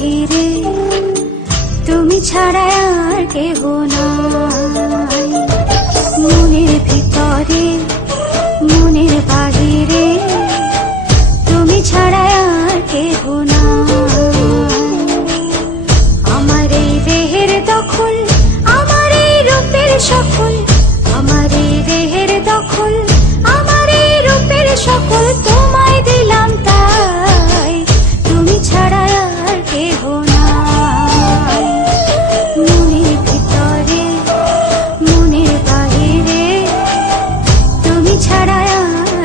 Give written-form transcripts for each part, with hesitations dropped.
বাহিরে তুমি ছাড়া আর কেহ নাই। মনের ভিতরে মনের বাহিরে তুমি ছাড়া আর কেহ নাই। আমার এই দেহের দখল, আমার এই রূপের সকল, আমার এই দেহের দখল, আমার এই রূপের সকল তোমায় দিলাম তাই, তুমি ছাড়া আর কেহ নাই। মনের ভিতরে মনের বাহিরে তুমি ছাড়া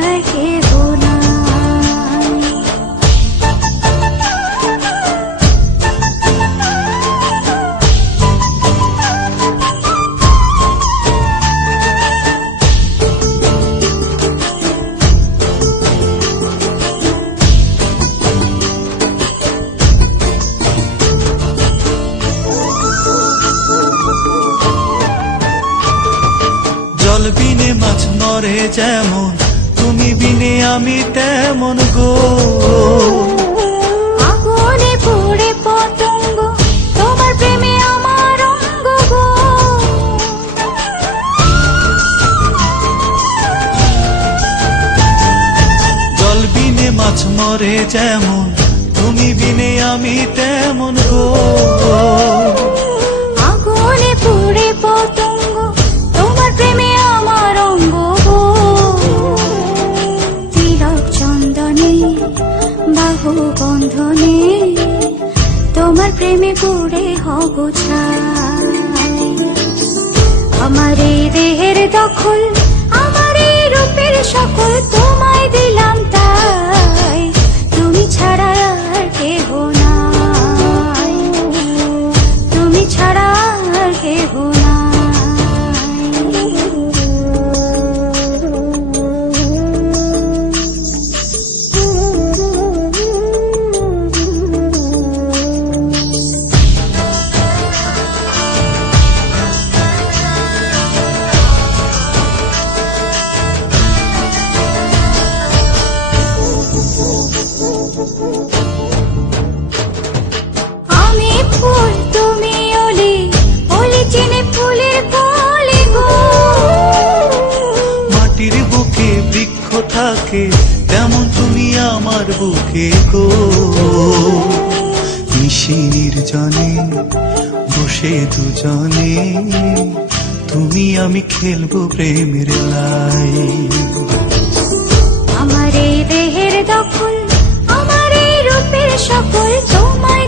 আর কেহ নাই। জল বিনে মাছ মরে যেমন, তুমি বিনে আমি তেমন গো। আগুনে পুড়ে পতঙ্গ, তোমার প্রেমে আমার অঙ্গ গো। জল বিনে মাছ মরে যেমন, তুমি বিনে আমি তেমন গো। আগুনে পুড়ে পতঙ্গ, তোমার প্রেমে আমার অঙ্গ গো। তিলক চন্দনে বাহু বন্ধনে তোমার প্রেমে পুড়ে হব ছাই। আমার এই দেহের দখল, আমার এই রূপের সকল তোমায় দিলাম তাই, তুমি ছাড়া আর কেহ নাই, তুমি ছাড়া আর কেহ নাই। আমি ফুল তুমি অলি, অলি চিনে ফুলের কলি গো। মাটির বুকে বৃক্ষ থাকে, তেমন তুমি আমার বুকে গো। নিশির জনে বসে দুজনে, তুমি আমি খেলবো প্রেমের লাই। আমার এই দেহের দখল, আমার এই রূপের সকল তোমায়